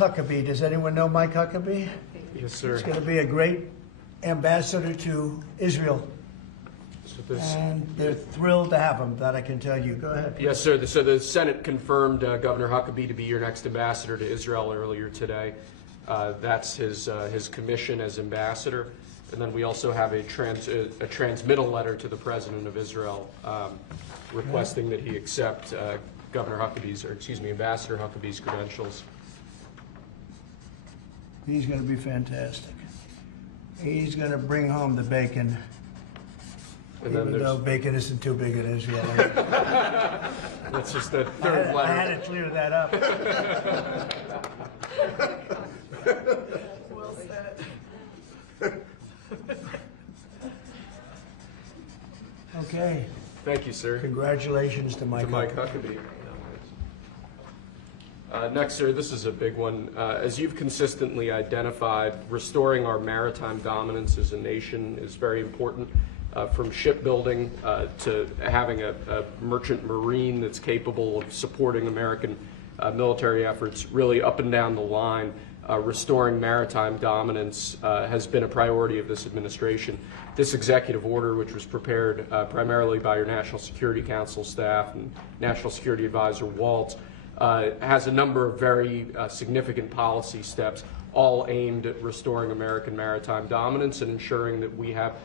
Huckabee. Does anyone know Mike Huckabee? Yes, sir. He's going to be a great ambassador to Israel. And they're thrilled to have him, that I can tell you. Go ahead. Yes, sir. So the Senate confirmed Governor Huckabee to be your next ambassador to Israel earlier today. That's his commission as ambassador. And then we also have a transmittal letter to the President of Israel requesting that he accept Ambassador Huckabee's credentials. He's going to be fantastic. He's going to bring home the bacon. And even though bacon isn't too big in Israel. That's just the third letter. I had to clear that up. Well said. Okay. Thank you, sir. Congratulations to Mike Huckabee. Next, sir, this is a big one. As you've consistently identified, restoring our maritime dominance as a nation is very important. From shipbuilding to having a merchant marine that's capable of supporting American military efforts, really up and down the line, restoring maritime dominance has been a priority of this administration. This executive order, which was prepared primarily by your National Security Council staff and National Security Advisor Waltz, has a number of very significant policy steps, all aimed at restoring American maritime dominance and ensuring that we have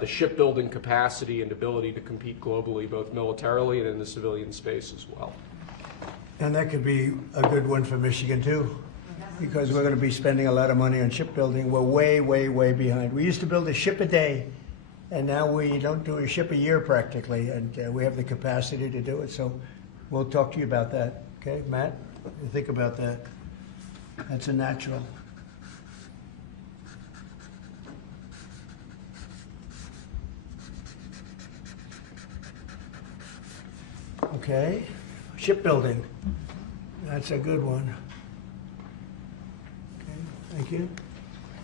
the shipbuilding capacity and ability to compete globally, both militarily and in the civilian space as well. And that could be a good one for Michigan, too, because we're going to be spending a lot of money on shipbuilding. We're way, way, way behind. We used to build a ship a day, and now we don't do a ship a year practically, and we have the capacity to do it. So we'll talk to you about that. Okay, Matt? You think about that. That's a natural. Okay, shipbuilding. That's a good one. Okay, thank you.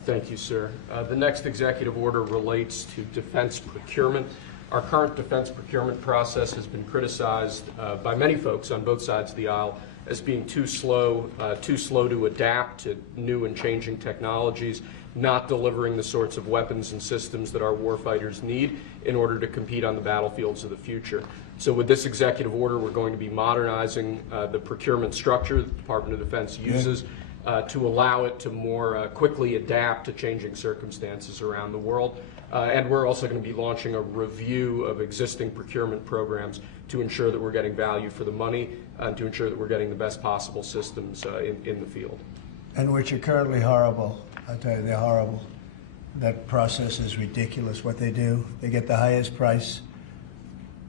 Thank you, sir. The next executive order relates to defense procurement. Our current defense procurement process has been criticized by many folks on both sides of the aisle as being too slow to adapt to new and changing technologies, not delivering the sorts of weapons and systems that our warfighters need in order to compete on the battlefields of the future. So with this executive order, we're going to be modernizing the procurement structure that the Department of Defense uses to allow it to more quickly adapt to changing circumstances around the world. And we're also going to be launching a review of existing procurement programs to ensure that we're getting value for the money and to ensure that we're getting the best possible systems in the field. And which are currently horrible. I tell you, they're horrible. That process is ridiculous, what they do. They get the highest price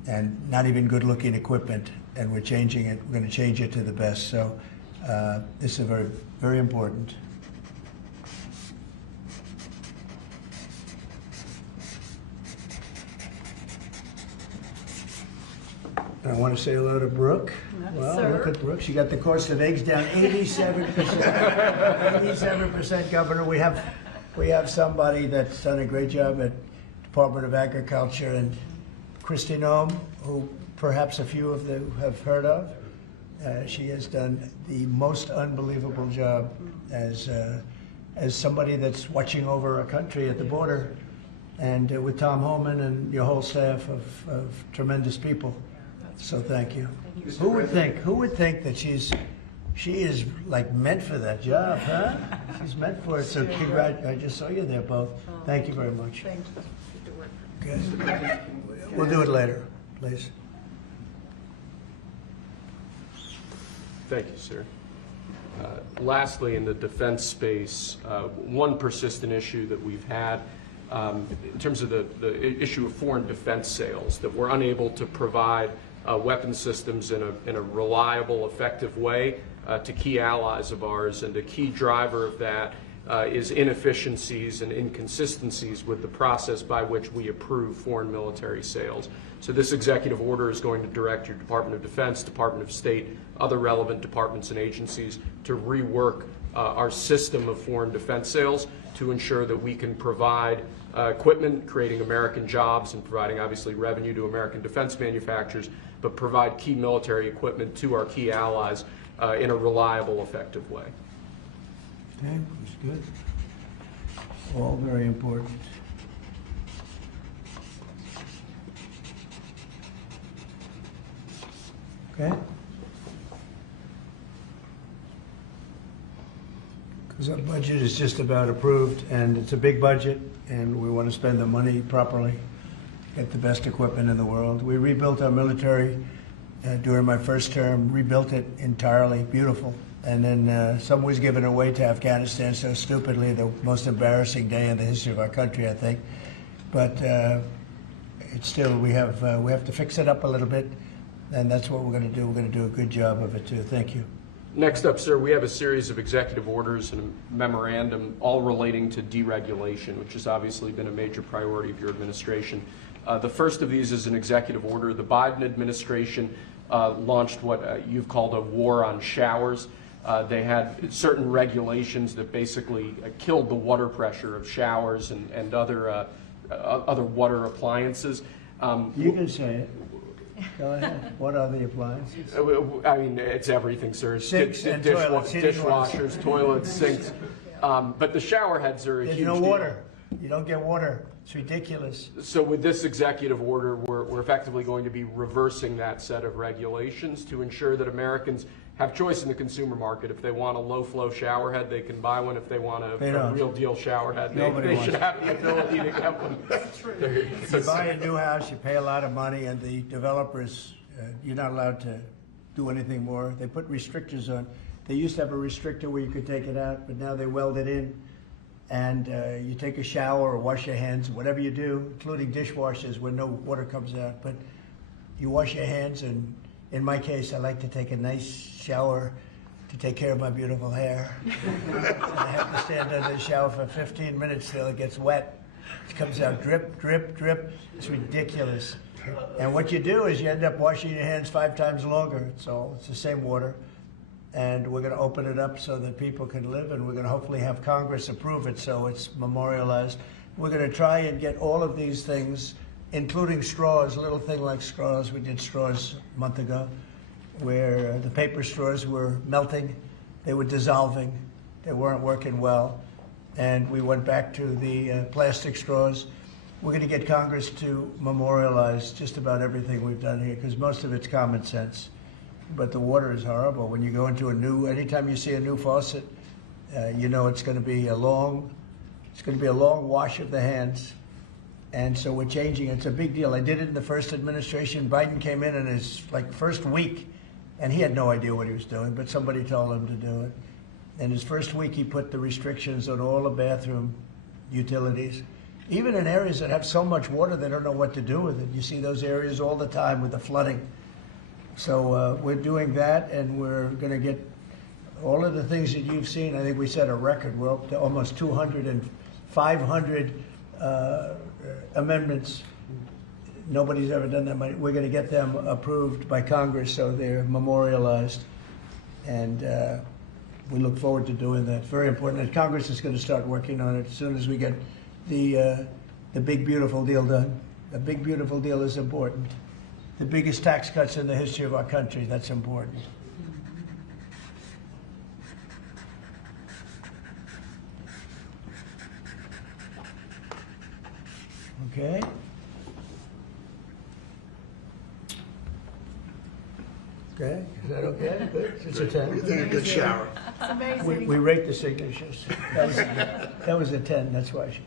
and not even good-looking equipment, and we're changing it. We're going to change it to the best. So this is very, very important. I want to say hello to Brooke. Well, sir. Look at Brooke. She got the cost of eggs down 87%. 87%, Governor. We have somebody that's done a great job at Department of Agriculture, and Kristi Noem, who perhaps a few of you have heard of. She has done the most unbelievable job as somebody that's watching over a country at the border, and with Tom Homan and your whole staff of tremendous people. So thank you. Who would think that she is like meant for that job, huh? She's meant for it. So I just saw you there both. Thank you very much. Thank you. Good work. Okay. We'll do it later, please. Thank you, sir. Lastly, in the defense space, one persistent issue that we've had in terms of the issue of foreign defense sales, that we're unable to provide weapon systems in a reliable, effective way to key allies of ours, and a key driver of that is inefficiencies and inconsistencies with the process by which we approve foreign military sales. So this executive order is going to direct your Department of Defense, Department of State, other relevant departments and agencies to rework our system of foreign defense sales to ensure that we can provide equipment, creating American jobs and providing obviously revenue to American defense manufacturers, but provide key military equipment to our key allies in a reliable, effective way. Okay, that's good. All very important. Okay? Because our budget is just about approved, and it's a big budget, and we want to spend the money properly, get the best equipment in the world. We rebuilt our military during my first term, rebuilt it entirely, beautiful. And then some was given away to Afghanistan so stupidly, the most embarrassing day in the history of our country, I think. But it's still, we have to fix it up a little bit, and that's what we're going to do. We're going to do a good job of it, too. Thank you. Next up, sir, we have a series of executive orders and a memorandum all relating to deregulation, which has obviously been a major priority of your administration. The first of these is an executive order. The Biden administration launched what you've called a war on showers. They had certain regulations that basically killed the water pressure of showers and other water appliances. You can say it. Go ahead. What are the appliances? I mean, it's everything, sir. Sinks and toilets, dishwashers, toilets, sinks. But the shower heads are a huge There's no deal. water. You don't get water. It's ridiculous. So with this executive order, we're effectively going to be reversing that set of regulations to ensure that Americans have choice in the consumer market. If they want a low-flow shower head, they can buy one. If they want a real deal shower head, they should have the ability to get one. You buy a new house, you pay a lot of money, and the developers, you're not allowed to do anything more. They put restrictors on. They used to have a restrictor where you could take it out, but now they weld it in. And you take a shower or wash your hands, whatever you do, including dishwashers where no water comes out. But you wash your hands, and in my case, I like to take a nice shower to take care of my beautiful hair. And I have to stand under the shower for 15 minutes till it gets wet. It comes out drip, drip, drip. It's ridiculous. And what you do is you end up washing your hands 5 times longer. It's the same water. And we're going to open it up so that people can live, and we're going to hopefully have Congress approve it so it's memorialized. We're going to try and get all of these things, including straws, a little thing like straws. We did straws a month ago, where the paper straws were melting, they were dissolving, they weren't working well, and we went back to the plastic straws. We're going to get Congress to memorialize just about everything we've done here, because most of it's common sense. But the water is horrible. When you go into anytime you see a new faucet, you know it's going to be a long wash of the hands. And so we're changing. It's a big deal. I did it in the first administration. Biden came in his first week, and he had no idea what he was doing, but somebody told him to do it. In his first week, he put the restrictions on all the bathroom utilities, even in areas that have so much water they don't know what to do with it. You see those areas all the time with the flooding. So we're doing that, and we're going to get all of the things that you've seen. I think we set a record. We're up to almost 200 and 500 amendments. Nobody's ever done that many. We're going to get them approved by Congress so they're memorialized. And we look forward to doing that. Very important. And Congress is going to start working on it as soon as we get the big, beautiful deal done. The big, beautiful deal is important. The biggest tax cuts in the history of our country, that's important. Okay. Okay, is that okay? Good. It's a 10. You think a good shower. It's amazing. We rate the signatures. That was a 10, that's why.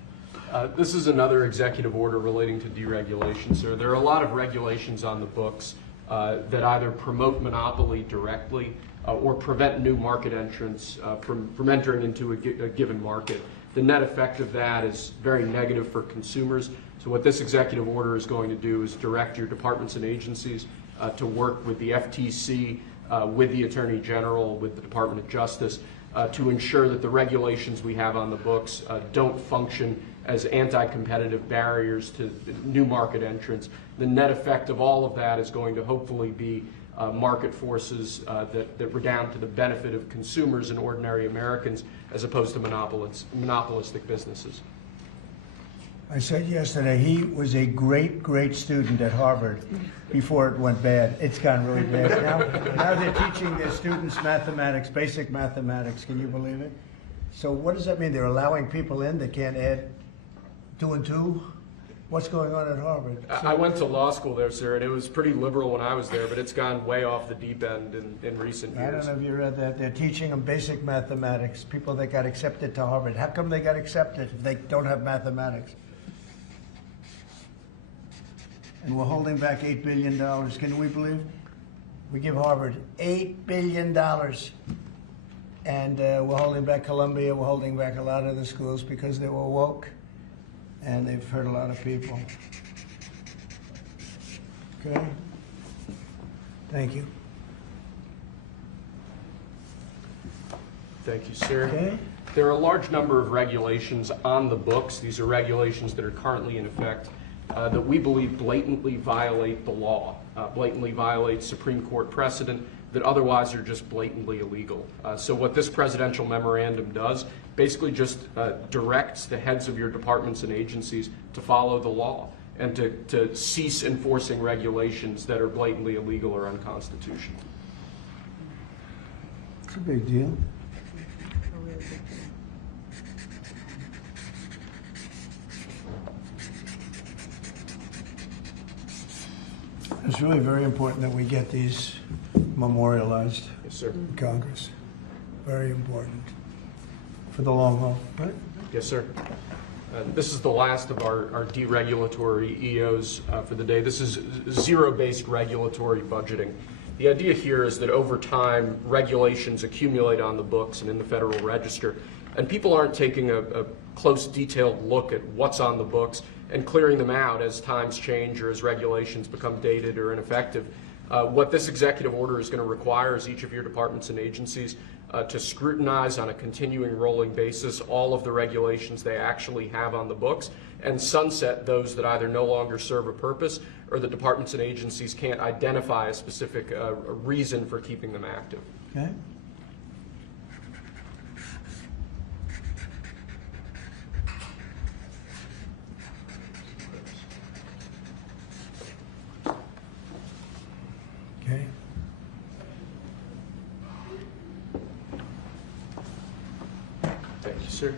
This is another executive order relating to deregulation, sir. There are a lot of regulations on the books that either promote monopoly directly or prevent new market entrants from entering into a given market. The net effect of that is very negative for consumers. So what this executive order is going to do is direct your departments and agencies to work with the FTC, with the Attorney General, with the Department of Justice, to ensure that the regulations we have on the books don't function as anti-competitive barriers to new market entrants. The net effect of all of that is going to hopefully be market forces that redound to the benefit of consumers and ordinary Americans as opposed to monopolistic businesses. I said yesterday, he was a great, great student at Harvard before it went bad. It's gone really bad. Now they're teaching their students mathematics, basic mathematics. Can you believe it? So what does that mean? They're allowing people in that can't add 2 and 2? What's going on at Harvard? I went to law school there, sir, and it was pretty liberal when I was there, but it's gone way off the deep end in recent I don't years. know if you read that. They're teaching them basic mathematics, people that got accepted to Harvard. How come they got accepted if they don't have mathematics? And we're holding back $8 billion. Can we believe it? We give Harvard $8 billion. And we're holding back Columbia. We're holding back a lot of the schools because they were woke. And they've hurt a lot of people. Okay? Thank you. Thank you, sir. Okay? There are a large number of regulations on the books. These are regulations that are currently in effect that we believe blatantly violate the law, blatantly violate Supreme Court precedent that otherwise are just blatantly illegal. So what this presidential memorandum does basically just directs the heads of your departments and agencies to follow the law and to cease enforcing regulations that are blatantly illegal or unconstitutional. It's a big deal. It's really very important that we get these memorialized Yes, sir. in Congress. Very important for the long haul, right? Yes, sir. This is the last of our deregulatory EOs for the day. This is zero-based regulatory budgeting. The idea here is that over time, regulations accumulate on the books and in the Federal Register, and people aren't taking a close, detailed look at what's on the books and clearing them out as times change or as regulations become dated or ineffective. What this executive order is going to require is each of your departments and agencies to scrutinize on a continuing rolling basis all of the regulations they actually have on the books and sunset those that either no longer serve a purpose or the departments and agencies can't identify a specific reason for keeping them active. Okay. Okay. Thank you, sir.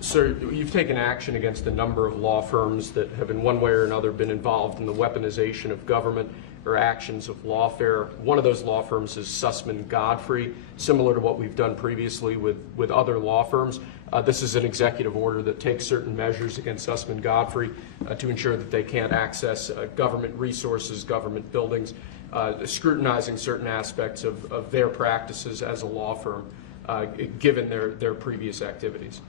Sir, you've taken action against a number of law firms that have in one way or another been involved in the weaponization of government or actions of lawfare. One of those law firms is Sussman Godfrey, similar to what we've done previously with other law firms. This is an executive order that takes certain measures against Sussman Godfrey to ensure that they can't access government resources, government buildings, scrutinizing certain aspects of their practices as a law firm, given their previous activities.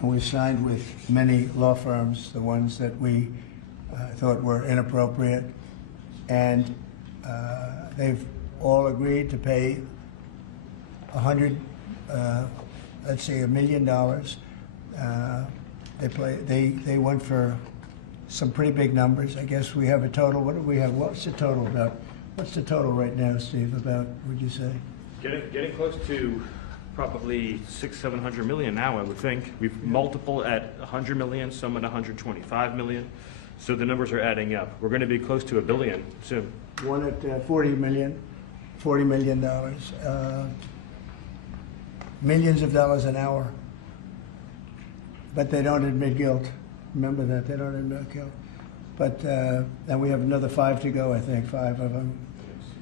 And we signed with many law firms, the ones that we thought were inappropriate, and they've all agreed to pay $100 million. They went for some pretty big numbers. I guess we have a total. What do we have? What's the total about? What's the total right now, Steve? About, would you say? Getting close to probably 600-700 million now, I would think. We've multiple at 100 million, some at 125 million. So the numbers are adding up. We're going to be close to $1 billion soon. One at $40 million, millions of dollars an hour. But they don't admit guilt. Remember that, they don't admit guilt. But, and we have another 5 to go, I think, 5 of them.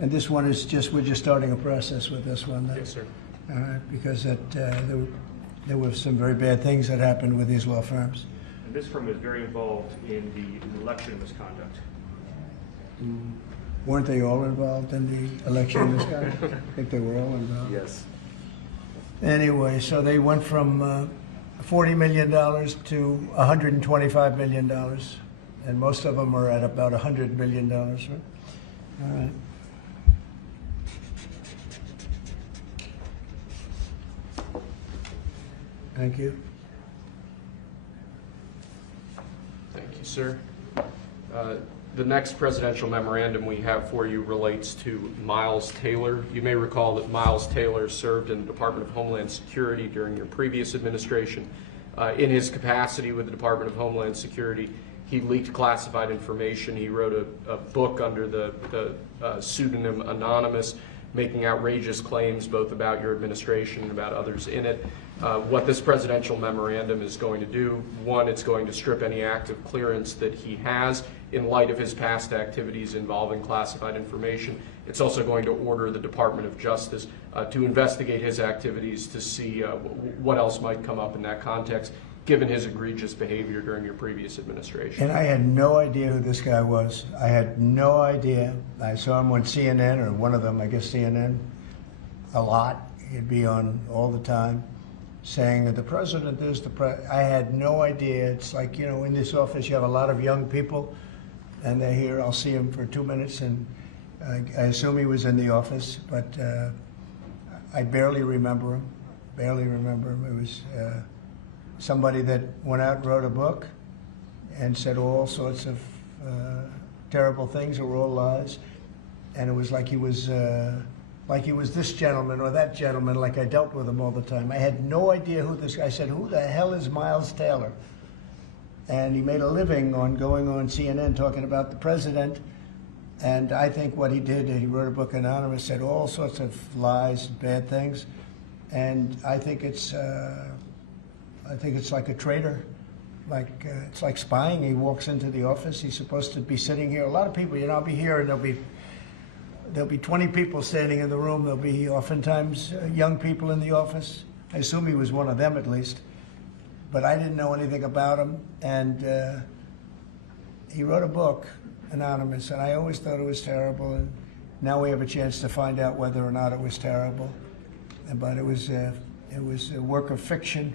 And this one is just, we're just starting a process with this one. Yes, sir. All right, because there were some very bad things that happened with these law firms. And this firm is very involved in the election misconduct. Weren't they all involved in the election misconduct? I think they were all involved. Yes. Anyway, so they went from $40 million to $125 million, and most of them are at about $100 million, right? All right. Thank you. Thank you, sir. The next presidential memorandum we have for you relates to Miles Taylor. You may recall that Miles Taylor served in the Department of Homeland Security during your previous administration. In his capacity with the Department of Homeland Security, He leaked classified information. He wrote a book under the pseudonym Anonymous, making outrageous claims both about your administration and about others in it. What this presidential memorandum is going to do, one, it's going to strip any active clearance that he has in light of his past activities involving classified information. It's also going to order the Department of Justice to investigate his activities to see what else might come up in that context, given his egregious behavior during your previous administration. And I had no idea who this guy was. I had no idea. I saw him on CNN, or one of them, I guess CNN, a lot. He'd be on all the time saying that the president is I had no idea. It's like, in this office you have a lot of young people, and they're here. I'll see him for 2 minutes, and I assume he was in the office, but I barely remember him. It was somebody that went out and wrote a book and said all sorts of terrible things that were all lies, and it was like he was this gentleman or that gentleman, like I dealt with him all the time. I had no idea who this guy. I said, who the hell is Miles Taylor? And he made a living on going on CNN talking about the president. And I think what he did, he wrote a book Anonymous, said all sorts of lies, bad things. And I think it's like a traitor. It's like spying. He walks into the office. He's supposed to be sitting here. A lot of people, I'll be here, and there'll be 20 people standing in the room. There'll be oftentimes young people in the office. I assume he was one of them at least. But I didn't know anything about him. And he wrote a book, Anonymous, and I always thought it was terrible. And now we have a chance to find out whether or not it was terrible. But it was a work of fiction.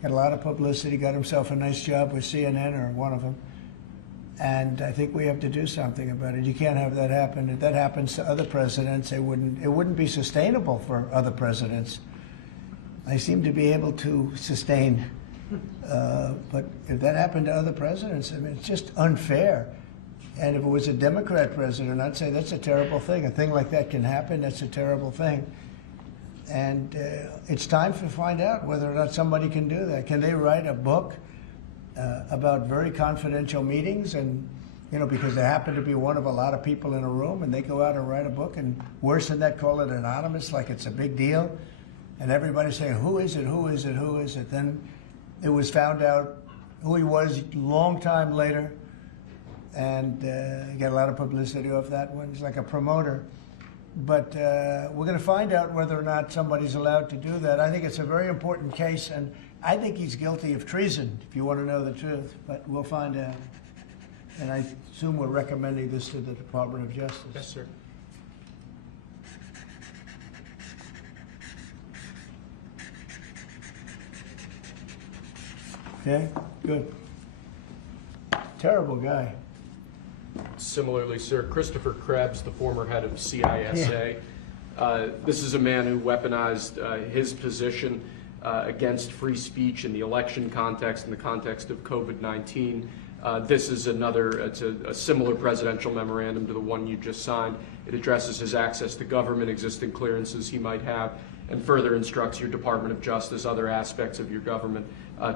Had a lot of publicity. Got himself a nice job with CNN, or one of them. And I think we have to do something about it. You can't have that happen. If that happens to other presidents, it wouldn't be sustainable for other presidents. I seem to be able to sustain, but if that happened to other presidents, I mean, it's just unfair. And if it was a Democrat president, I'd say that's a terrible thing. A thing like that can happen. That's a terrible thing. And it's time to find out whether or not somebody can do that. Can they write a book about very confidential meetings, and because they happen to be one of a lot of people in a room, and they go out and write a book, and worse than that, call it anonymous, like it's a big deal, and everybody's saying, who is it? Then it was found out who he was a long time later, and got a lot of publicity off that one. He's like a promoter. But we're going to find out whether or not somebody's allowed to do that. I think it's a very important case, and I think he's guilty of treason, if you want to know the truth. But we'll find out. And I assume we're recommending this to the Department of Justice. Yes, sir. Okay, good. Terrible guy. Similarly, sir, Christopher Krebs, the former head of CISA. This is a man who weaponized his position against free speech in the election context, in the context of COVID-19. This is it's a similar presidential memorandum to the one you just signed. It addresses his access to government, existing clearances he might have, and further instructs your Department of Justice, other aspects of your government,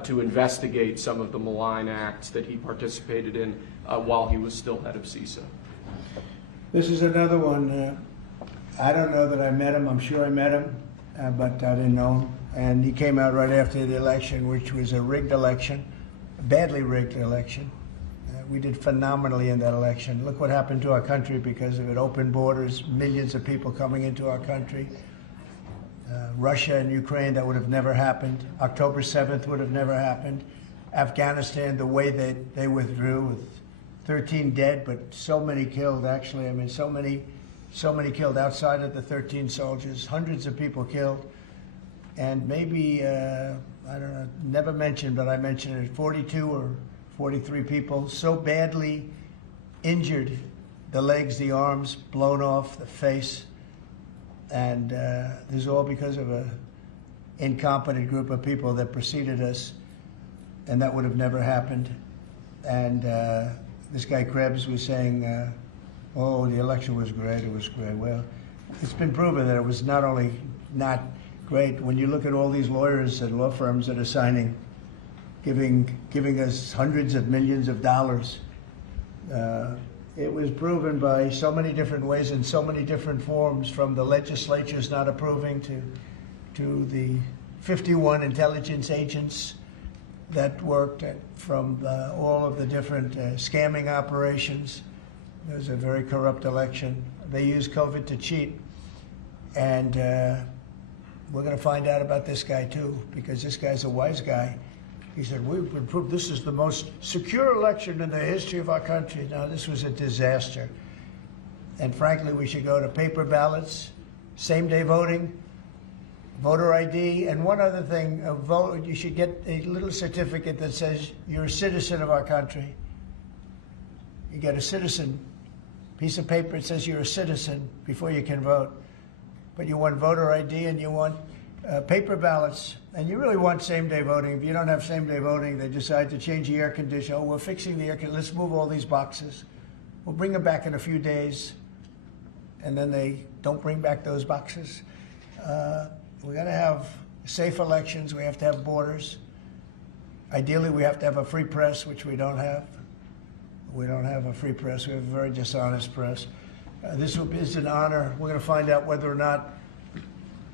to investigate some of the malign acts that he participated in while he was still head of CISA. This is another one. I don't know that I met him. I'm sure I met him, but I didn't know him. And he came out right after the election, which was a rigged election, a badly rigged election. We did phenomenally in that election. Look what happened to our country because of it. Open borders, millions of people coming into our country. Russia and Ukraine, that would have never happened. October 7th would have never happened. Afghanistan, the way that they withdrew with 13 dead, but so many killed, actually. I mean, so many killed outside of the 13 soldiers, hundreds of people killed. And maybe, I don't know, never mentioned, but I mentioned it, 42 or 43 people so badly injured, the legs, the arms, blown off, the face. And this is all because of an incompetent group of people that preceded us, and that would have never happened. And this guy Krebs was saying, oh, the election was great, it was great. Well, it's been proven that it was not only not great. When you look at all these lawyers and law firms that are signing giving us hundreds of millions of dollars. It was proven by so many different ways in so many different forms, from the legislatures not approving to the 51 intelligence agents that worked, from all of the different scamming operations. It was a very corrupt election. They used COVID to cheat. And we're going to find out about this guy too, because this guy's a wise guy. He said, we've been proved this is the most secure election in the history of our country. Now, this was a disaster. And frankly, we should go to paper ballots, same-day voting, voter ID, and one other thing, you should get a little certificate that says you're a citizen of our country. You get a citizen piece of paper that says you're a citizen before you can vote. But you want voter ID and you want paper ballots, and you really want same-day voting. If you don't have same-day voting, they decide to change the air conditioner. Oh, we're fixing the air conditioner. Let's move all these boxes. We'll bring them back in a few days, and then they don't bring back those boxes. We got to have safe elections. We have to have borders. Ideally, we have to have a free press, which we don't have. We don't have a free press. We have a very dishonest press. This is an honor. We're going to find out whether or not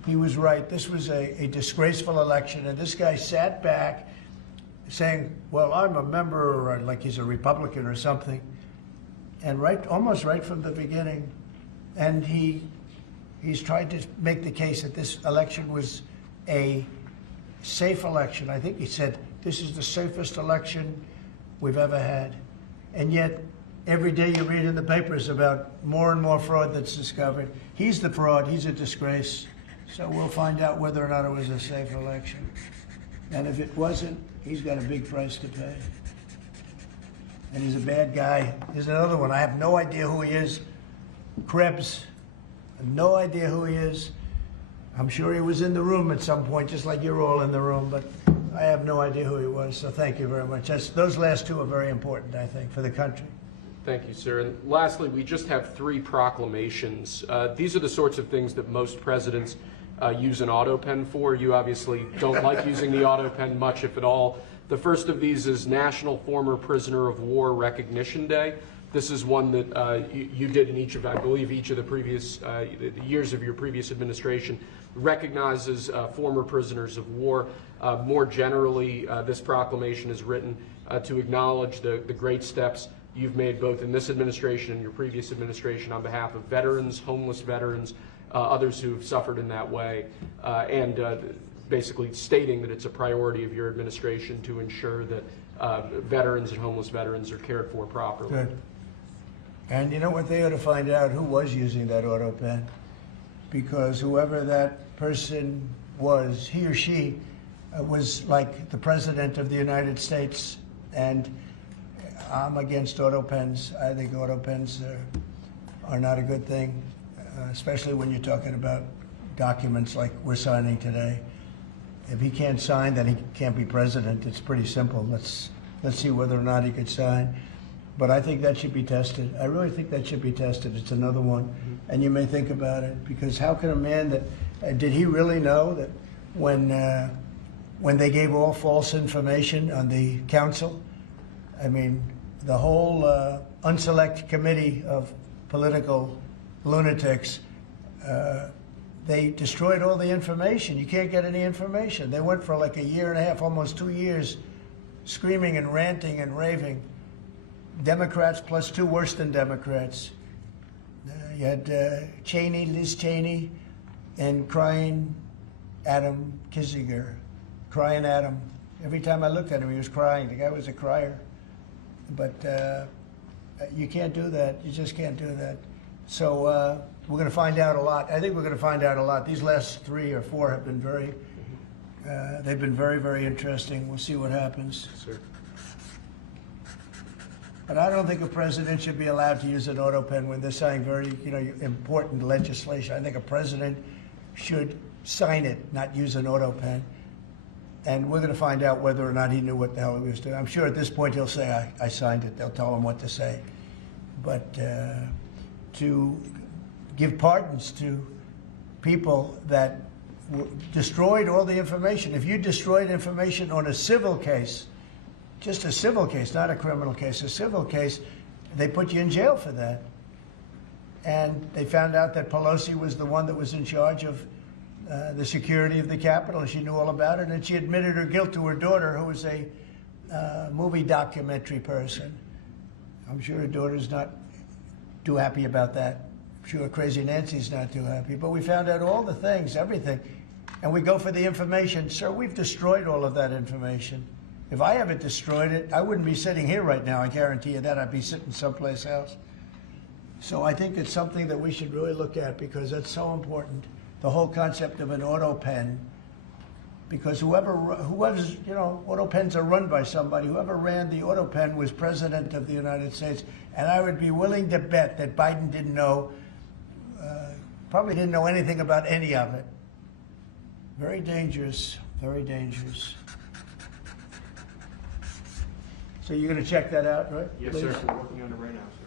he was right. This was a disgraceful election, and this guy sat back saying, well, I'm a member, or like he's a Republican or something, and almost right from the beginning. And he's tried to make the case that this election was a safe election. I think he said, this is the safest election we've ever had. And yet, every day you read in the papers about more and more fraud that's discovered. He's the fraud. He's a disgrace. So we'll find out whether or not it was a safe election. And if it wasn't, he's got a big price to pay. And he's a bad guy. Here's another one. I have no idea who he is. Krebs. I have no idea who he is. I'm sure he was in the room at some point, just like you're all in the room, but I have no idea who he was. So thank you very much. Those last two are very important, I think, for the country. Thank you, sir. And lastly, we just have 3 proclamations. These are the sorts of things that most presidents use an auto pen for. You obviously don't like using the auto pen much, if at all. The first of these is National Former Prisoner of War Recognition Day. This is one that you did in each of, I believe, each of the previous years of your previous administration, recognizes former prisoners of war. More generally, this proclamation is written to acknowledge the great steps you've made both in this administration and your previous administration on behalf of veterans, homeless veterans, others who've suffered in that way, and basically stating that it's a priority of your administration to ensure that veterans and homeless veterans are cared for properly. Good. And you know what? They ought to find out who was using that auto pen, because whoever that person was, he or she was like the President of the United States, and I'm against auto pens. I think auto pens are not a good thing, especially when you're talking about documents like we're signing today. If he can't sign, then he can't be president. It's pretty simple. Let's see whether or not he could sign. But I think that should be tested. I really think that should be tested. It's another one. And you may think about it, because how can a man that, did he really know that when they gave all false information on the council, I mean, the whole unselect committee of political lunatics, they destroyed all the information. You can't get any information. They went for like a year and a half, almost 2 years, screaming and ranting and raving. Democrats plus 2 worse than Democrats. You had Liz Cheney, and crying Adam Kinzinger. Crying Adam. Every time I looked at him, he was crying. The guy was a crier. But you can't do that. You just can't do that. So we're going to find out a lot. I think we're going to find out a lot. These last 3 or 4 have been they've been very, very interesting. We'll see what happens. Sir. But I don't think a president should be allowed to use an auto pen when they're signing very, important legislation. I think a president should sign it, not use an auto pen. And we're going to find out whether or not he knew what the hell he was doing. I'm sure at this point he'll say, I signed it. They'll tell him what to say. But to give pardons to people that destroyed all the information. If you destroyed information on a civil case, just a civil case, not a criminal case, a civil case, they put you in jail for that. And they found out that Pelosi was the one that was in charge of the security of the Capitol, and she knew all about it, and she admitted her guilt to her daughter, who was a movie documentary person. I'm sure her daughter's not too happy about that. I'm sure Crazy Nancy's not too happy. But we found out all the things, everything. And we go for the information. Sir, we've destroyed all of that information. If I haven't destroyed it, I wouldn't be sitting here right now, I guarantee you that. I'd be sitting someplace else. So I think it's something that we should really look at, because that's so important. The whole concept of an auto pen, because whoever's, you know, auto pens are run by somebody. Whoever ran the auto pen was president of the United States. And I would be willing to bet that Biden didn't know, probably didn't know anything about any of it. Very dangerous, very dangerous. So you're going to check that out, right? Yes, please? sir. We're working on it right now, sir.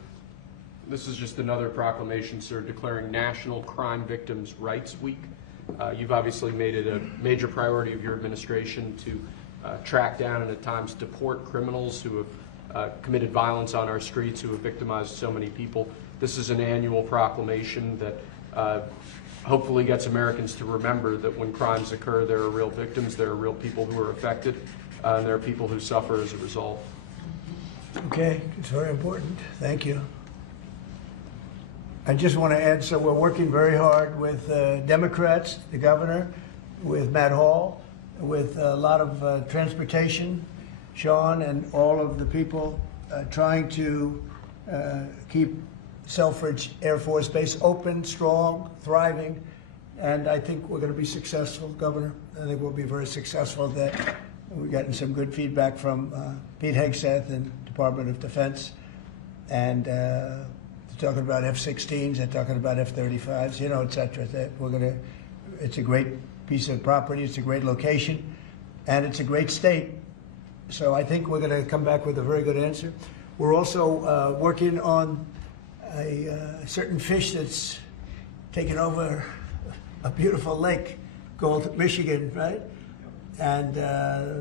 This is just another proclamation, sir, declaring National Crime Victims' Rights Week. You've obviously made it a major priority of your administration to track down and at times deport criminals who have committed violence on our streets, who have victimized so many people. This is an annual proclamation that hopefully gets Americans to remember that when crimes occur, there are real victims, there are real people who are affected, and there are people who suffer as a result. Okay, it's very important. Thank you. I just want to add, so we're working very hard with Democrats, the governor, with Matt Hall, with a lot of transportation, Sean, and all of the people trying to keep Selfridge Air Force Base open, strong, thriving, and I think we're going to be successful, Governor. I think we'll be very successful at that. We've gotten some good feedback from Pete Hegseth and Department of Defense, and they're talking about F-16s, they're talking about F-35s, you know, et cetera. That we're going to. It's a great piece of property. It's a great location, and it's a great state. So I think we're going to come back with a very good answer. We're also working on a certain fish that's taken over a beautiful lake called Michigan, right? And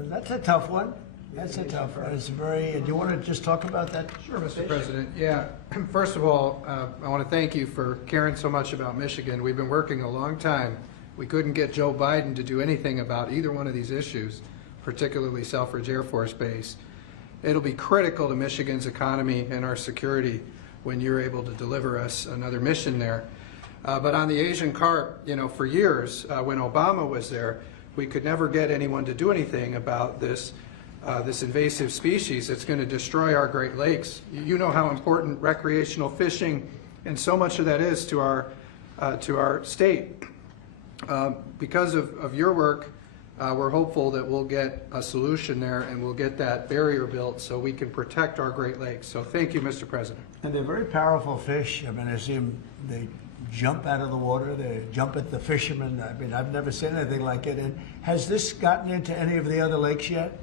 that's a tough one. That's a tough one. It's very. Do you want to just talk about that? Sure, Mr. President. Yeah. First of all, I want to thank you for caring so much about Michigan. We've been working a long time. We couldn't get Joe Biden to do anything about either one of these issues, particularly Selfridge Air Force Base. It'll be critical to Michigan's economy and our security when you're able to deliver us another mission there. But on the Asian carp, you know, for years, when Obama was there, we could never get anyone to do anything about this invasive species that's going to destroy our Great Lakes. You know how important recreational fishing and so much of that is to our state. Because of your work, we're hopeful that we'll get a solution there and we'll get that barrier built so we can protect our Great Lakes. So thank you, Mr. President. And they're very powerful fish. I mean, I see them, they jump out of the water, they jump at the fishermen. I mean, I've never seen anything like it. And has this gotten into any of the other lakes yet?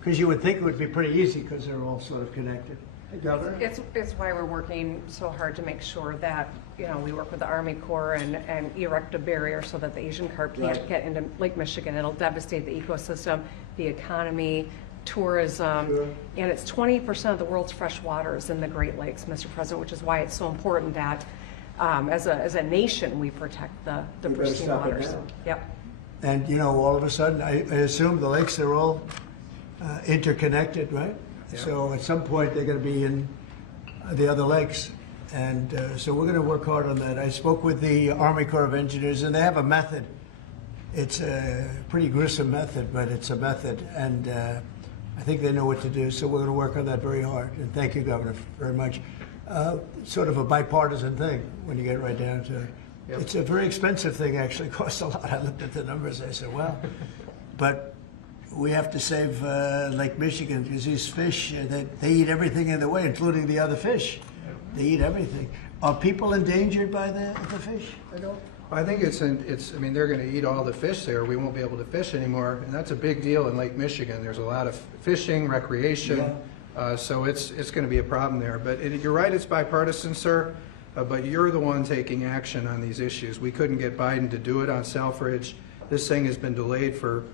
Because you would think it would be pretty easy because they're all sort of connected. Hey, Governor? It's why we're working so hard to make sure that, you know, we work with the Army Corps and erect a barrier so that the Asian carp can't get into Lake Michigan. It'll devastate the ecosystem, the economy, tourism, Sure. and it's 20% of the world's fresh waters in the Great Lakes, Mr. President, which is why it's so important that as a nation we protect the We better pristine stop it waters. now. Yep. And, you know, all of a sudden, I assume the lakes are all interconnected, right? Yeah. So at some point, they're going to be in the other lakes. And so we're going to work hard on that. I spoke with the Army Corps of Engineers, and they have a method. It's a pretty gruesome method, but it's a method. And I think they know what to do. So we're going to work on that very hard. And thank you, Governor, very much. Sort of a bipartisan thing when you get right down to it. Yep. It's a very expensive thing, actually. It costs a lot. I looked at the numbers. I said, well, but we have to save Lake Michigan because these fish, they eat everything in the way, including the other fish. They eat everything. Are people endangered by the fish? I don't. I think I mean, they're going to eat all the fish there. We won't be able to fish anymore, and that's a big deal in Lake Michigan. There's a lot of fishing, recreation, so it's going to be a problem there. But you're right, it's bipartisan, sir, but you're the one taking action on these issues. We couldn't get Biden to do it on Selfridge. This thing has been delayed for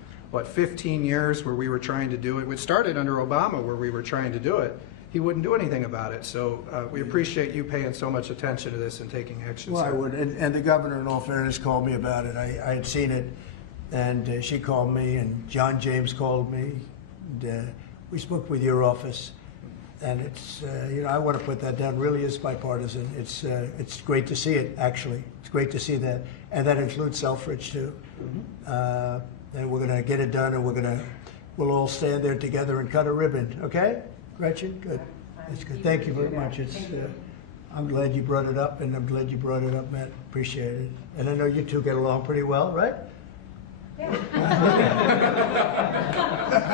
15 years where we were trying to do it. It started under Obama where we were trying to do it. He wouldn't do anything about it. So we appreciate you paying so much attention to this and taking action. Well, I sir. would, and the governor, in all fairness, called me about it. I had seen it, and she called me, and John James called me, and we spoke with your office. And it's, I want to put that down. Really is bipartisan. It's great to see it, actually. It's great to see that. And that includes Selfridge, too. And we're going to get it done, and we'll all stand there together and cut a ribbon. Okay? Gretchen? Good. That's good. Thank you very much. I'm glad you brought it up, and I'm glad you brought it up, Matt. Appreciate it. And I know you two get along pretty well, right? Yeah.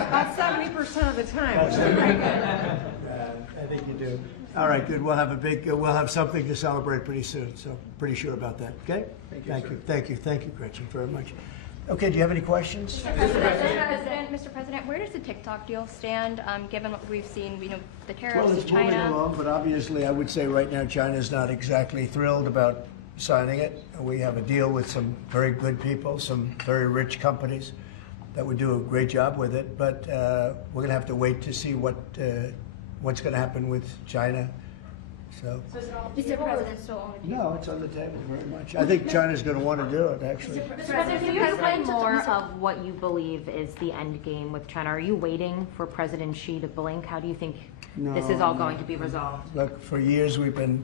About 70% of the time. I think you do. All right, good. We'll have something to celebrate pretty soon. So pretty sure about that. Okay. Thank you, Gretchen, very much. Okay. Do you have any questions? Mr. President, where does the TikTok deal stand, given what we've seen, the tariffs Well, to it's moving China? along, but obviously, I would say right now China's not exactly thrilled about signing it. We have a deal with some very good people, some very rich companies that would do a great job with it. But we're going to have to wait to see what's going to happen with China. So Mr. President, still on the table? no, it's on the table very much. I think China's going to want to do it, actually. Mr. President, can you explain more of what you believe is the end game with China? Are you waiting for President Xi to blink? How do you think this is all going to be resolved? Look, for years we've been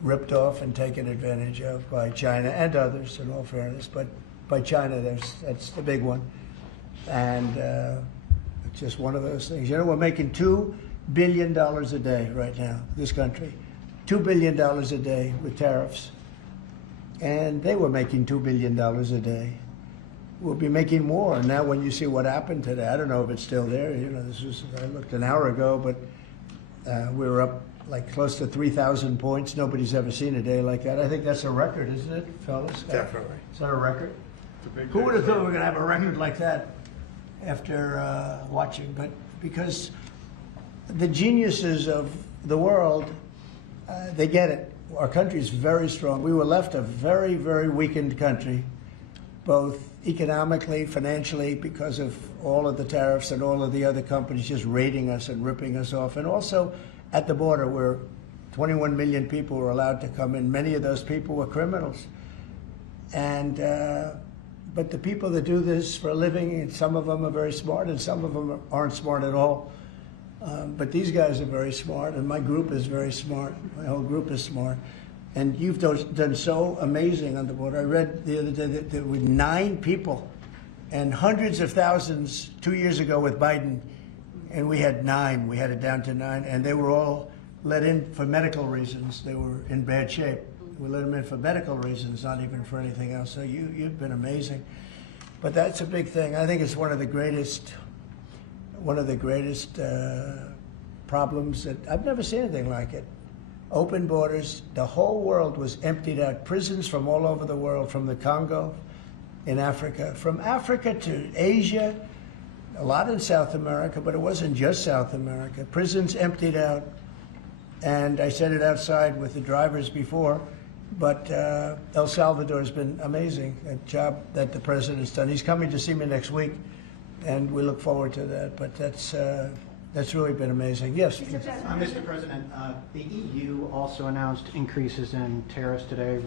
ripped off and taken advantage of by China and others, in all fairness. But by China, that's the big one. And it's just one of those things. We're making $2 billion a day right now, this country. $2 billion a day with tariffs. And they were making $2 billion a day. We'll be making more. And now when you see what happened today, I don't know if it's still there. I looked an hour ago, but we were up like close to 3,000 points. Nobody's ever seen a day like that. I think that's a record, isn't it, fellas? Definitely. Is that a record? Who would have thought we were going to have a record like that after watching? But because the geniuses of the world, they get it. Our country is very strong. We were left a very, very weakened country, both economically, financially, because of all of the tariffs and all of the other companies just raiding us and ripping us off. And also at the border where 21 million people were allowed to come in. Many of those people were criminals. And but the people that do this for a living, and some of them are very smart and some of them aren't smart at all. But these guys are very smart, and my group is very smart. My whole group is smart. And you've done so amazing on the border. I read the other day that there were 9 people and hundreds of thousands 2 years ago with Biden, and we had 9. We had it down to 9, and they were all let in for medical reasons. They were in bad shape. We let them in for medical reasons, not even for anything else. So you've been amazing. But that's a big thing. I think it's one of the greatest problems that I've never seen anything like it. Open borders. The whole world was emptied out. Prisons from all over the world, from the Congo in Africa, from Africa to Asia, a lot in South America, but it wasn't just South America. Prisons emptied out. And I said it outside with the drivers before, but El Salvador has been amazing, that job that the president's done. He's coming to see me next week, and we look forward to that. But that's really been amazing. Yes? Mr. President, the EU also announced increases in tariffs today.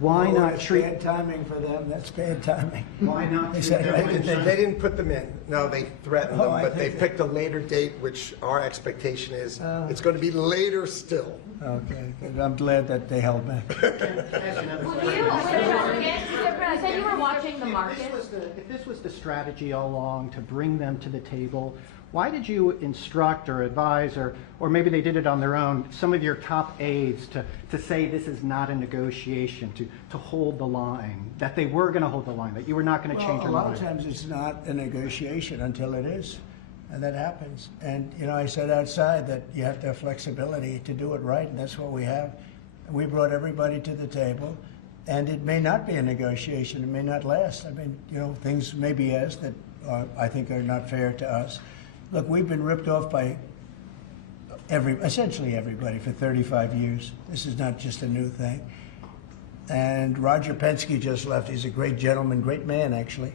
Why not That's treat? bad timing for them. That's bad timing. Why not They treat said them right, with They didn't put them in. No, they threatened Oh, them, I but they think picked a later date, which our expectation is it's going to be later still. Okay, good. I'm glad that they held back. You said you were watching the market. If this was the strategy all along to bring them to the table, why did you instruct or advise, or maybe they did it on their own, some of your top aides to say this is not a negotiation, to hold the line, that they were going to hold the line, that you were not going to change Well, your a lot mind? of times it's not a negotiation until it is, and that happens. And I said outside that you have to have flexibility to do it right, and that's what we have. We brought everybody to the table, and it may not be a negotiation. It may not last. I mean, things may be asked that I think are not fair to us. Look, we've been ripped off by essentially everybody for 35 years. This is not just a new thing. And Roger Penske just left. He's a great gentleman, great man, actually.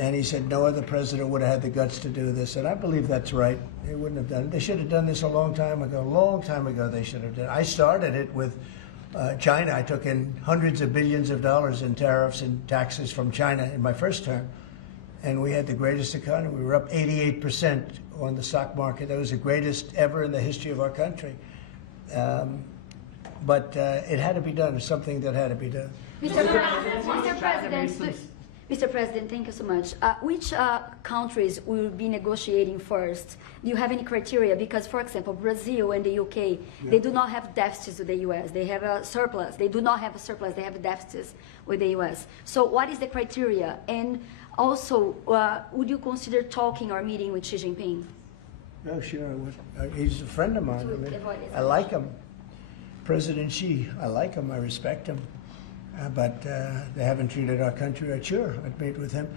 And he said no other president would have had the guts to do this. And I believe that's right. They wouldn't have done it. They should have done this a long time ago. A long time ago they should have done it. I started it with China. I took in hundreds of billions of dollars in tariffs and taxes from China in my first term. And we had the greatest economy. We were up 88% on the stock market. That was the greatest ever in the history of our country. But it had to be done. It's something that had to be done. Mr. President, thank you so much. Which countries will be negotiating first? Do you have any criteria? Because, for example, Brazil and the UK, they do not have deficits with the US. They have a surplus. They do not have a surplus. They have deficits with the US. So what is the criteria? And also, would you consider talking or meeting with Xi Jinping? Oh, sure I would. He's a friend of mine. I mean, I like him. President Xi, I like him. I respect him. But they haven't treated our country right. Sure, I'd meet with him.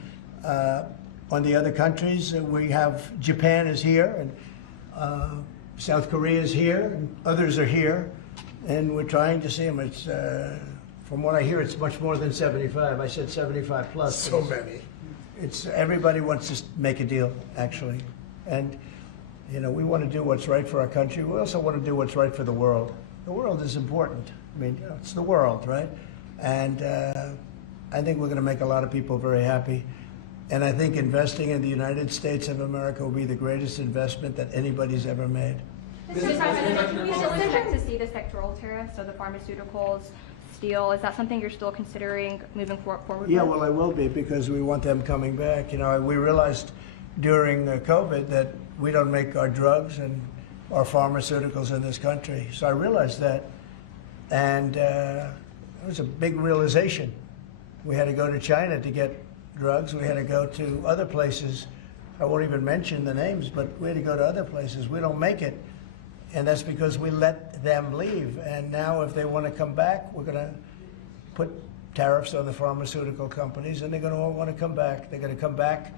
On the other countries, we have Japan is here, and South Korea is here, and others are here, and we're trying to see them. It's from what I hear, it's much more than 75. I said 75 plus. So many. It's everybody wants to make a deal, actually, and you know we want to do what's right for our country. We also want to do what's right for the world. The world is important. I mean, you know, it's the world, right? And I think we're going to make a lot of people very happy. And I think investing in the United States of America will be the greatest investment that anybody's ever made. Mr. President, can we still expect to see the sectoral tariffs, so the pharmaceuticals, steel? Is that something you're still considering moving forward Yeah, with? well, I will be, because we want them coming back. You know, we realized during COVID that we don't make our drugs and our pharmaceuticals in this country. So I realized that. And it was a big realization. We had to go to China to get drugs. We had to go to other places. I won't even mention the names, but we had to go to other places. We don't make it. And that's because we let them leave. And now if they want to come back, we're going to put tariffs on the pharmaceutical companies, and they're going to all want to come back. They're going to come back.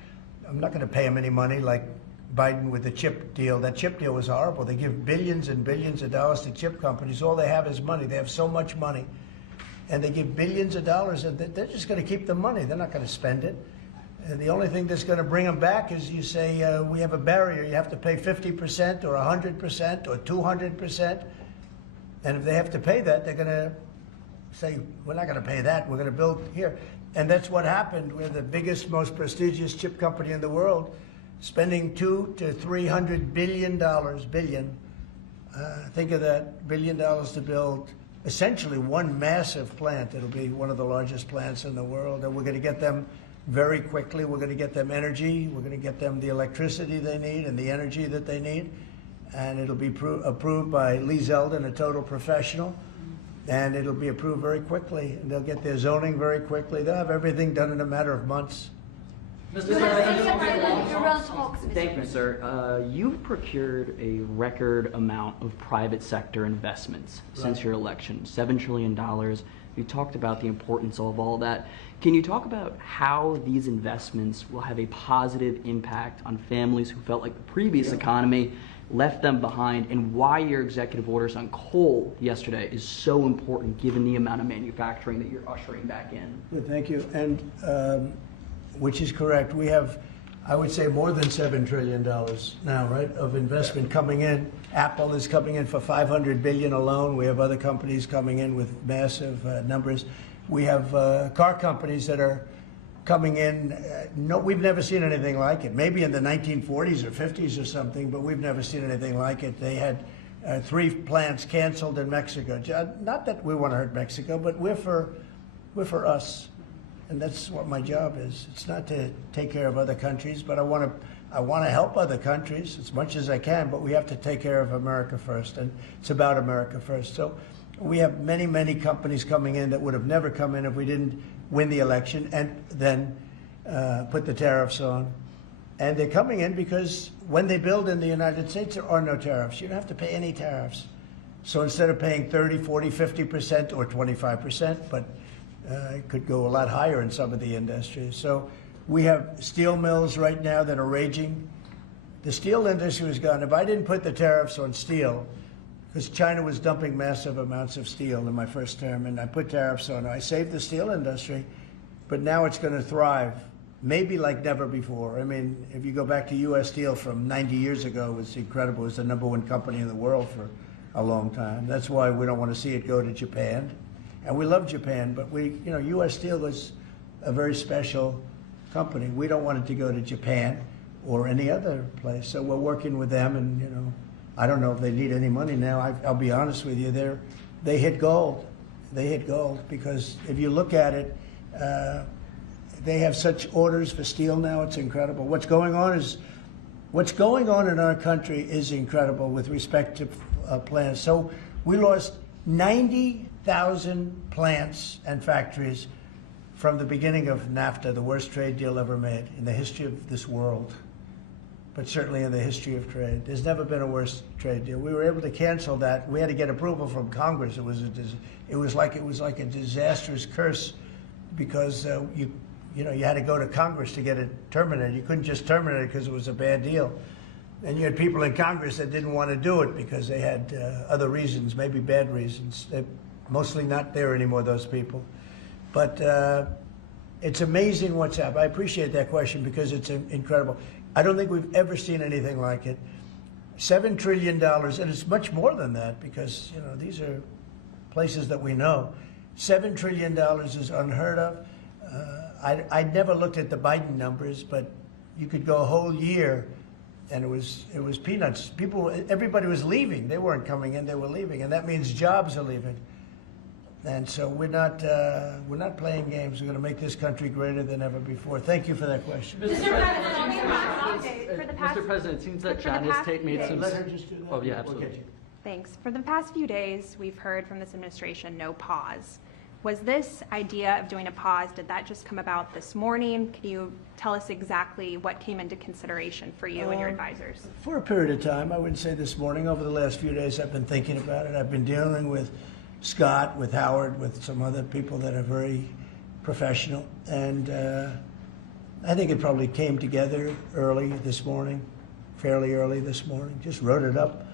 I'm not going to pay them any money like Biden with the chip deal. That chip deal was horrible. They give billions and billions of dollars to chip companies. All they have is money. They have so much money. And they give billions of dollars, and they're just going to keep the money. They're not going to spend it. And the only thing that's going to bring them back is you say, we have a barrier. You have to pay 50% or 100% or 200%. And if they have to pay that, they're going to say, we're not going to pay that. We're going to build here. And that's what happened. We're the biggest, most prestigious chip company in the world, spending $200 to $300 billion. Think of that, $1 billion to build essentially one massive plant. It'll be one of the largest plants in the world, and we're going to get them very quickly. We're going to get them energy. We're going to get them the electricity they need and the energy that they need, and it'll be approved by Lee Zeldin, a total professional, and it'll be approved very quickly, and they'll get their zoning very quickly. They'll have everything done in a matter of months. Thank you, sir. You've procured a record amount of private sector investments since your election, $7 trillion. You talked about the importance of all that. Can you talk about how these investments will have a positive impact on families who felt like the previous economy left them behind, and why your executive orders on coal yesterday is so important given the amount of manufacturing that you're ushering back in? Good, thank you. And which is correct. We have, I would say, more than $7 trillion now, right, of investment coming in. Apple is coming in for $500 billion alone. We have other companies coming in with massive numbers. We have car companies that are coming in. No, we've never seen anything like it. Maybe in the 1940s or 50s or something, but we've never seen anything like it. They had 3 plants canceled in Mexico. Not that we want to hurt Mexico, but we're for us. And that's what my job is. It's not to take care of other countries, but I want to help other countries as much as I can, but we have to take care of America first, and it's about America first. So we have many, many companies coming in that would have never come in if we didn't win the election and then put the tariffs on. And they're coming in because when they build in the United States, there are no tariffs. You don't have to pay any tariffs. So instead of paying 30, 40, 50% or 25%, but it could go a lot higher in some of the industries. So we have steel mills right now that are raging. The steel industry was gone. If I didn't put the tariffs on steel, because China was dumping massive amounts of steel in my first term, and I put tariffs on it, I saved the steel industry, but now it's going to thrive. maybe like never before. I mean, if you go back to U.S. Steel from 90 years ago, it was incredible. It was the #1 company in the world for a long time. That's why we don't want to see it go to Japan. And we love Japan, but U.S. Steel was a very special company. We don't want it to go to Japan or any other place. So we're working with them, and I don't know if they need any money now. I'll be honest with you, they hit gold. They hit gold because if you look at it, they have such orders for steel now. It's incredible. What's going on in our country is incredible with respect to plants. So we lost 90,000 plants and factories from the beginning of NAFTA, the worst trade deal ever made in the history of this world, but certainly in the history of trade. There's never been a worse trade deal. We were able to cancel that. We had to get approval from Congress. It was like a disastrous curse because you had to go to Congress to get it terminated. You couldn't just terminate it because it was a bad deal. And you had people in Congress that didn't want to do it because they had other reasons, maybe bad reasons. They're mostly not there anymore, those people. But it's amazing what's happened. I appreciate that question because it's incredible. I don't think we've ever seen anything like it. $7 trillion, and it's much more than that because these are places that we know. $7 trillion is unheard of. I never looked at the Biden numbers, but you could go a whole year, and it was peanuts. Everybody was leaving. They weren't coming in; they were leaving, and that means jobs are leaving. And so we're not playing games. We're going to make this country greater than ever before. Thank you for that question. Mr. President, it seems that China's made some. Let her just do that. Oh yeah, absolutely. Thanks. For the past few days, we've heard from this administration no pause. Was this idea of doing a pause, did that just come about this morning? Can you tell us exactly what came into consideration for you and your advisors? For a period of time, I wouldn't say this morning. Over the last few days, I've been thinking about it. I've been dealing with Scott, with Howard, with some other people that are very professional. And I think it probably came together early this morning, fairly early this morning. Just wrote it up.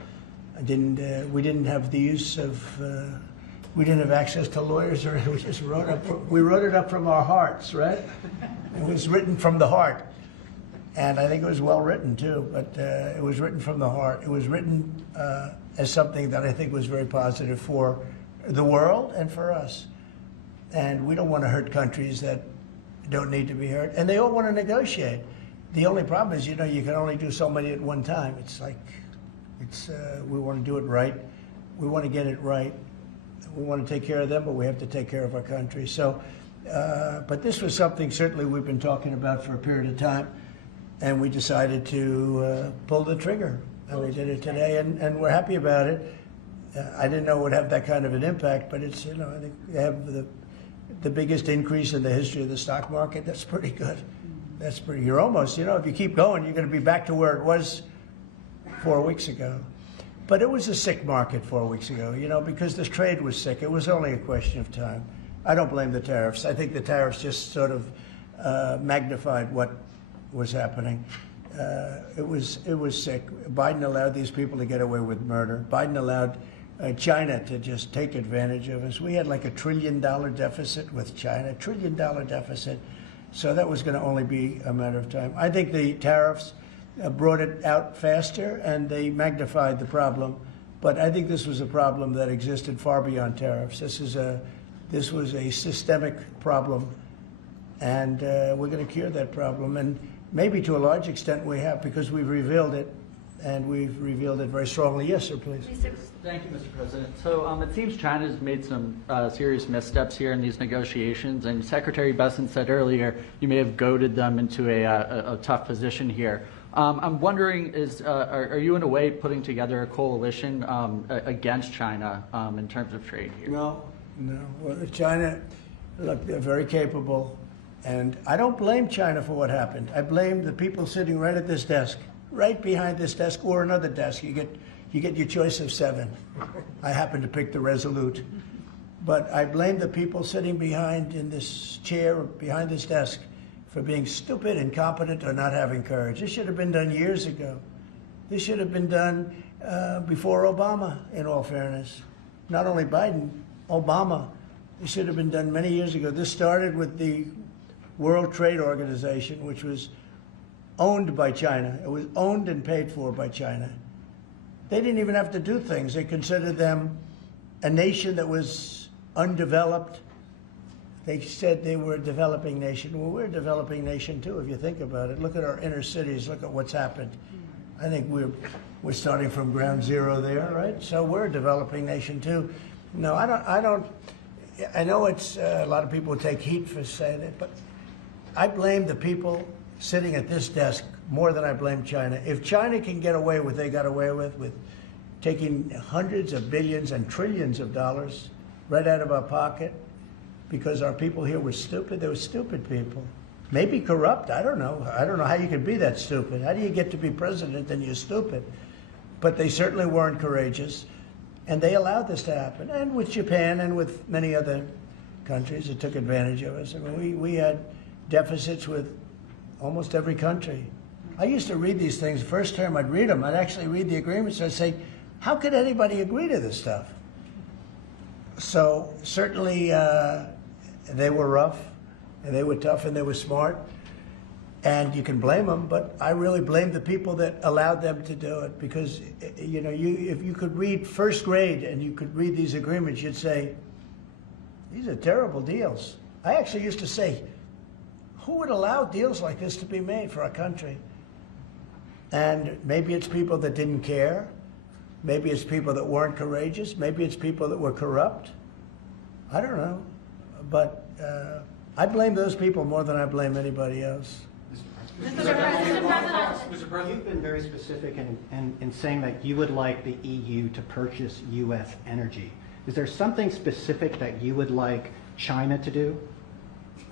We didn't have the use of... we didn't have access to lawyers, or we just wrote it up from our hearts, right? It was written from the heart. And I think it was well written too, but it was written from the heart. It was written as something that I think was very positive for the world and for us. And we don't want to hurt countries that don't need to be hurt. And they all want to negotiate. The only problem is, you can only do so many at one time. We want to do it right. We want to get it right. We want to take care of them, but we have to take care of our country. So, but this was something certainly we've been talking about for a period of time, and we decided to pull the trigger. And we did it today, and we're happy about it. I didn't know it would have that kind of an impact, but it's, I think they have the biggest increase in the history of the stock market. That's pretty good. You're almost, if you keep going, you're going to be back to where it was 4 weeks ago. But it was a sick market 4 weeks ago, because the trade was sick. It was only a question of time. I don't blame the tariffs. I think the tariffs just sort of magnified what was happening. It was sick. Biden allowed these people to get away with murder. Biden allowed China to just take advantage of us. We had like $1 trillion deficit with China, $1 trillion deficit. So that was going to only be a matter of time. I think the tariffs brought it out faster, and they magnified the problem. But I think this was a problem that existed far beyond tariffs. This was a systemic problem, and we're going to cure that problem. And maybe to a large extent we have, because we've revealed it, and we've revealed it very strongly. Yes, sir, please. Thank you, Mr. President. So it seems China's made some serious missteps here in these negotiations, and Secretary Besson said earlier you may have goaded them into a tough position here. I'm wondering, are you in a way putting together a coalition against China in terms of trade here? No. Well, China, look, they're very capable, and I don't blame China for what happened. I blame the people sitting right at this desk, right behind this desk, or another desk. You get your choice of 7. I happen to pick the Resolute, but I blame the people sitting behind in this chair, behind this desk, for being stupid, incompetent, or not having courage. This should have been done years ago. This should have been done before Obama, in all fairness. Not only Biden, Obama. This should have been done many years ago. This started with the World Trade Organization, which was owned by China. It was owned and paid for by China. They didn't even have to do things. They considered them a nation that was undeveloped. They said they were a developing nation. Well, we're a developing nation too, if you think about it. Look at our inner cities. Look at what's happened. I think we're starting from ground zero there, right? So we're a developing nation too. No, I don't. I know it's a lot of people take heat for saying it, but I blame the people sitting at this desk more than I blame China. If China can get away with what they got away with taking hundreds of billions and trillions of dollars right out of our pocket because our people here were stupid, they were stupid people. Maybe corrupt, I don't know. I don't know how you could be that stupid. How do you get to be president and you're stupid? But they certainly weren't courageous, and they allowed this to happen. And with Japan and with many other countries that took advantage of us. I mean, we had deficits with almost every country. I used to read these things. The first term I'd read them. I'd actually read the agreements. I'd say, how could anybody agree to this stuff? So certainly they were rough, and they were tough, and they were smart. And you can blame them, but I really blame the people that allowed them to do it, because you know, if you could read first grade and you could read these agreements, you'd say, these are terrible deals. I actually used to say, who would allow deals like this to be made for our country? And maybe it's people that didn't care. Maybe it's people that weren't courageous. Maybe it's people that were corrupt. I don't know. But I blame those people more than I blame anybody else. Mr. President, you've been very specific in saying that you would like the EU to purchase U.S. energy. Is there something specific that you would like China to do?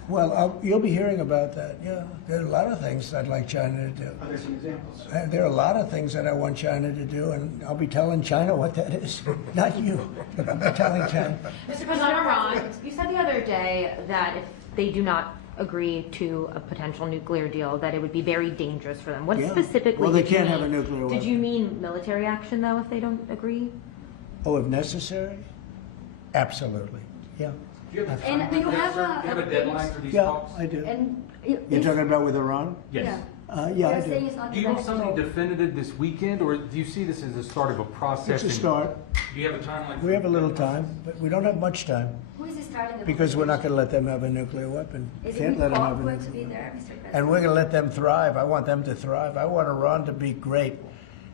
Well, you'll be hearing about that. Yeah, there are a lot of things I'd like China to do. Are there some examples? There are a lot of things that I want China to do, and I'll be telling China what that is. Not you, but I'll be telling China. Mr. President, Iran, you said the other day that if they do not agree to a potential nuclear deal, that it would be very dangerous for them. What specifically well, they did you can't mean? have a nuclear weapon. Did you mean military action, though, if they don't agree? Oh, if necessary? Absolutely, yeah. And do you have a deadline for these Yeah, talks? I do. And You're talking about with Iran? Yes. Yeah, I You're saying do. it's not Do you want something negotiable. definitive this weekend, or do you see this as the start of a process? It's a start. Do you have a timeline? We have a little time, but we don't have much time, Who is starting the because we're not going to let them have a nuclear weapon. Is Can't it let them have a awkward to nuclear be weapon. there, Mr. President? And we're going to let them thrive. I want them to thrive. I want Iran to be great.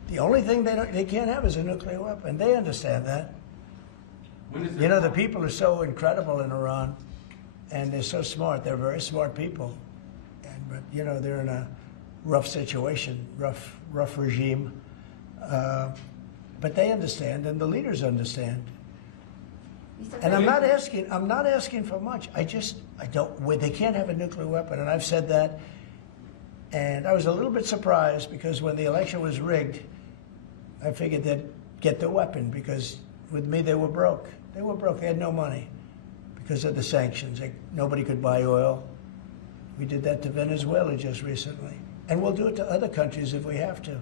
The only thing they can't have is a nuclear weapon. They understand that. You know, the people are so incredible in Iran, and they're so smart. They're very smart people. But, you know, they're in a rough situation, rough regime. But they understand, and the leaders understand. And I'm not asking for much. I don't, they can't have a nuclear weapon, and I've said that. And I was a little bit surprised, because when the election was rigged, I figured they'd get the weapon, because with me they were broke. They were broke. They had no money because of the sanctions. Nobody could buy oil. We did that to Venezuela just recently, and we'll do it to other countries if we have to.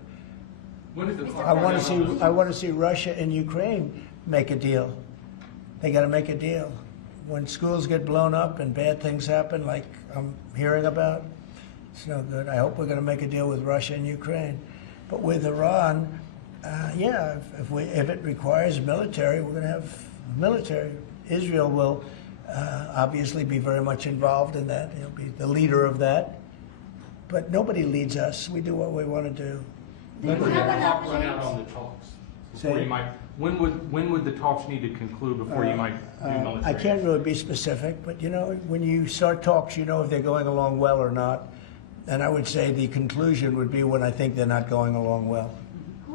I want to see Russia and Ukraine make a deal. They got to make a deal. When schools get blown up and bad things happen, like I'm hearing about, it's no good. I hope we're going to make a deal with Russia and Ukraine. But with Iran, yeah, if it requires military, we're going to have military. Israel will obviously be very much involved in that. He'll be the leader of that. But nobody leads us. We do what we want to do. When would the clock run out on the talks? Say- When would the talks need to conclude before you might do military? I can't really be specific, but you know, when you start talks, you know if they're going along well or not. And I would say the conclusion would be when I think they're not going along well.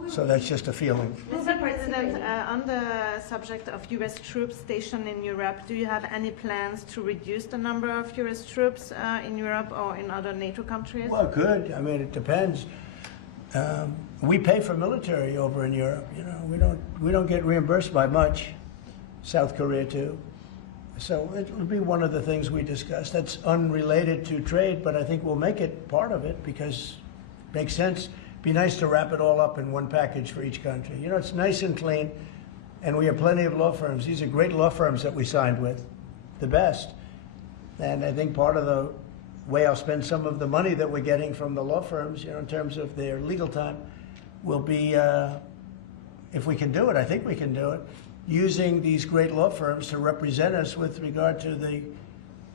So that's just a feeling. Mr. President, on the subject of U.S. troops stationed in Europe, do you have any plans to reduce the number of U.S. troops in Europe or in other NATO countries? Well, good. I mean, it depends. We pay for military over in Europe. You know, we don't get reimbursed by much. South Korea too. So it will be one of the things we discuss. That's unrelated to trade, but I think we'll make it part of it because it makes sense. Be nice to wrap it all up in one package for each country. You know, it's nice and clean, and we have plenty of law firms. These are great law firms that we signed with, the best. And I think part of the way I'll spend some of the money that we're getting from the law firms, in terms of their legal time, will be, if we can do it, I think we can do it, using these great law firms to represent us with regard to the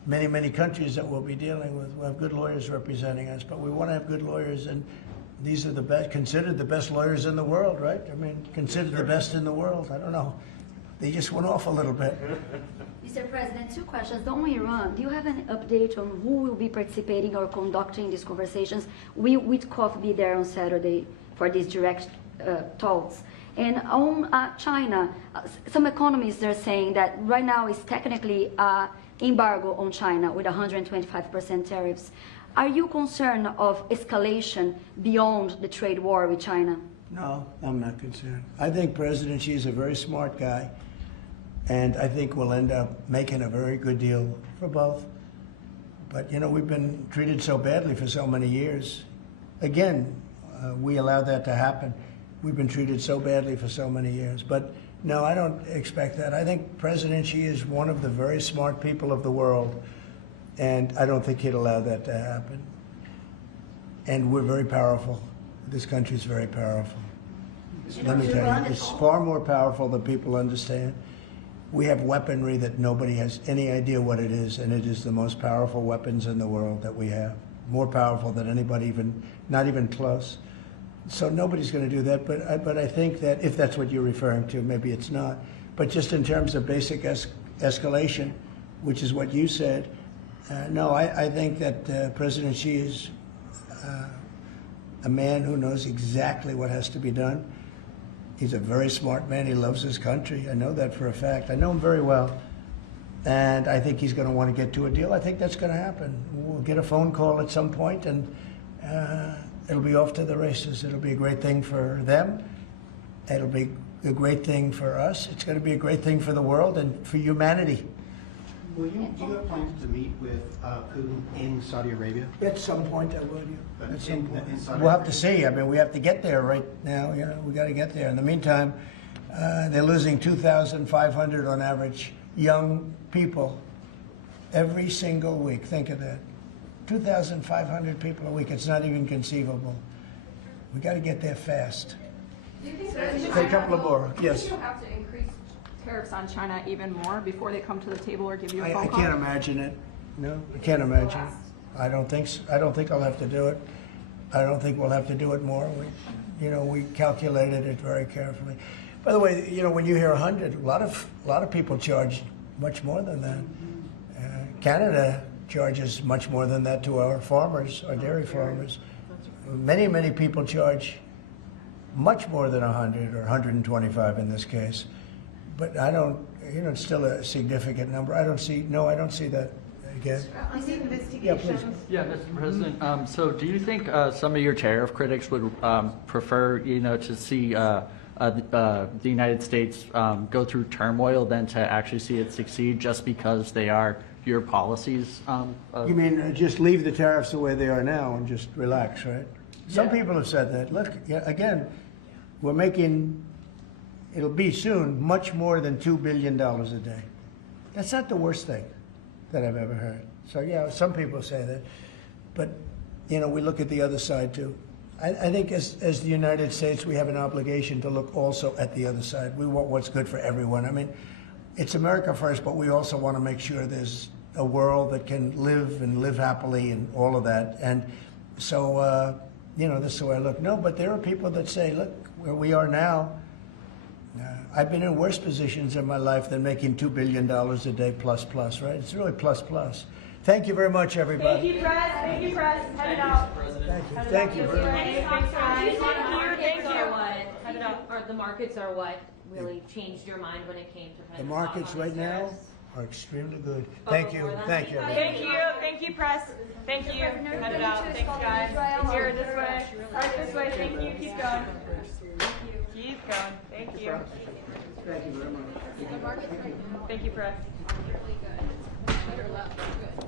many, many countries that we'll be dealing with. We'll have good lawyers representing us, but we want to have good lawyers, and these are the best, considered the best lawyers in the world, right? I mean, considered the best in the world. I don't know. They just went off a little bit. Mr. President, two questions. On Iran, do you have an update on who will be participating or conducting these conversations? Will Witkoff be there on Saturday for these direct talks? And on China, some economists are saying that right now is technically embargo on China with 125% tariffs. Are you concerned of escalation beyond the trade war with China? No, I'm not concerned. I think President Xi is a very smart guy, and I think we'll end up making a very good deal for both. But, we've been treated so badly for so many years. Again, we allowed that to happen. We've been treated so badly for so many years. But no, I don't expect that. I think President Xi is one of the very smart people of the world, and I don't think he'd allow that to happen. And we're very powerful. This country is very powerful. Let me tell you, it's far more powerful than people understand. We have weaponry that nobody has any idea what it is, and it is the most powerful weapons in the world that we have. More powerful than anybody, not even close. So nobody's going to do that, but I think that if that's what you're referring to, maybe it's not. But just in terms of basic escalation, which is what you said, no, I think that President Xi is a man who knows exactly what has to be done. He's a very smart man. He loves his country. I know that for a fact. I know him very well. And I think he's going to want to get to a deal. I think that's going to happen. We'll get a phone call at some point, and it'll be off to the races. It'll be a great thing for them. It'll be a great thing for us. It's going to be a great thing for the world and for humanity. Do you have plans to meet with Putin in Saudi Arabia? At some point I would. At some point. In Saudi We'll have to Arabia? see. I mean, we have to get there right now. We got to get there. In the meantime, they're losing 2,500 on average young people every single week. Think of that. 2,500 people a week. It's not even conceivable. We got to get there fast. Do you think A couple of more. Yes. you have to increase tariffs on China even more before they come to the table or give you a phone I call? can't imagine it. No, I can't imagine it. I don't think I'll have to do it. I don't think we'll have to do it more. We calculated it very carefully. By the way, when you hear 100, a lot of people charge much more than that. Canada charges much more than that to our farmers, our dairy farmers. Many, many people charge much more than 100 or 125 in this case. But I don't, it's still a significant number. I don't see that again. On the Yeah, investigations, please. Yeah, Mr. President. So do you think some of your tariff critics would prefer, to see the United States go through turmoil than to actually see it succeed just because they are your policies? You mean just leave the tariffs the way they are now and just relax, right? Some people have said that. Look, again, we're making, it'll be soon, much more than $2 billion a day. That's not the worst thing that I've ever heard. So yeah, some people say that. But, we look at the other side too. I think as the United States, we have an obligation to look also at the other side. We want what's good for everyone. I mean, it's America first, but we also want to make sure there's a world that can live happily and all of that. And so, this is the way I look. No, but there are people that say, look, where we are now, I've been in worse positions in my life than making $2 billion a day plus, right? It's really plus. Thank you very much, everybody. Thank you, Press. Thank you, Press. Head it out. Thank you very much. Thank you. Or the markets are what really changed your mind when it came to The markets right now are extremely good. Thank you. Thank you. Thank you, Press. Thank you. Head it out. Thanks, guys. Here, this way. Right this way. Thank you. Keep going. Keep going. Thank you. Thank you very much. Thank you, Press. Really good. Better left, good.